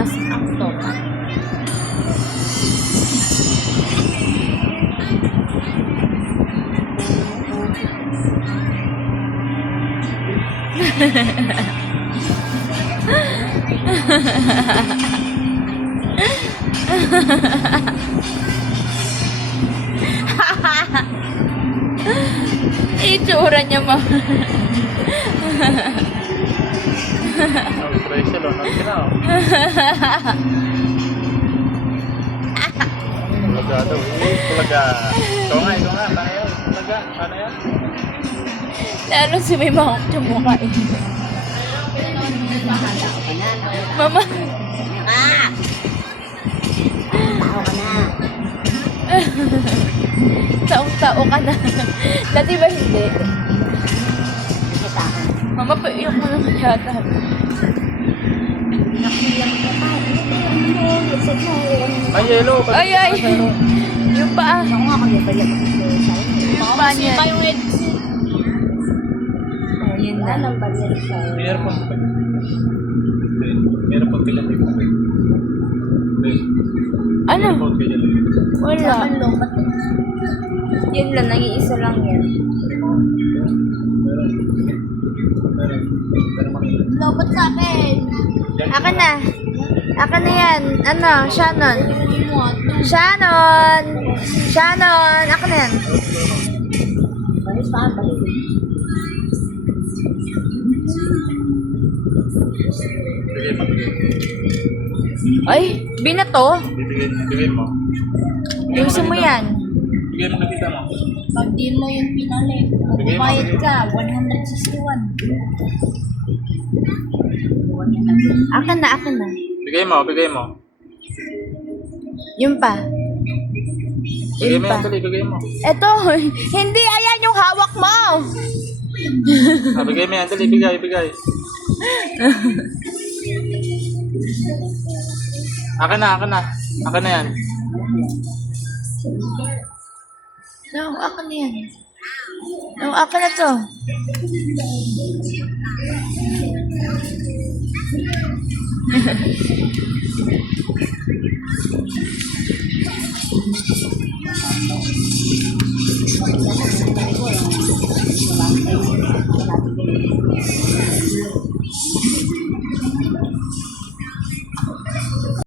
mas ang toka. Itsura niya mo. Try siya lang. Ang kina. Tulaga daw. Tulaga. Ikaw nga. Paano yan? Tulaga. Paano yan? Lalo si may mahok yung mukha eh. Mama. Tao ka na. Taong-tao ka na. Dati ba hindi? Kita ka. Mama, paiyak mo naman yata. Nakiyak ka pa. Gusto mo. May yellow. Ay! Yung paa. Ako nga kung iba yung Yung paa niya. yung red sea. Oh, yun na. Anong bagay sa Meron pa. Meron pa kailan dito. Ano? Wala. Ang lobat. Yun lang, nag-iisa lang yan. Lobat sa akin. Akin na. Akin na yan. Ano? Shannon. Shannon! Shannon! Akin na yan. Balis pa, balis. Ay, binato. Bigay mo. Gusto mo yan. Bigay mo nakita mo. Pag di mo yung pinalit, Bigay mo, bayad bigay. ka, 161. Akin na, akin na. Bigay mo. Yung pa. Bigay Yun mo pa. yan, dali. Bigay mo. Eto, hindi, ayan yung hawak mo. Bigay mo yan, dali. Bigay. Akin na yan. No, akin na yan. No, akin na to.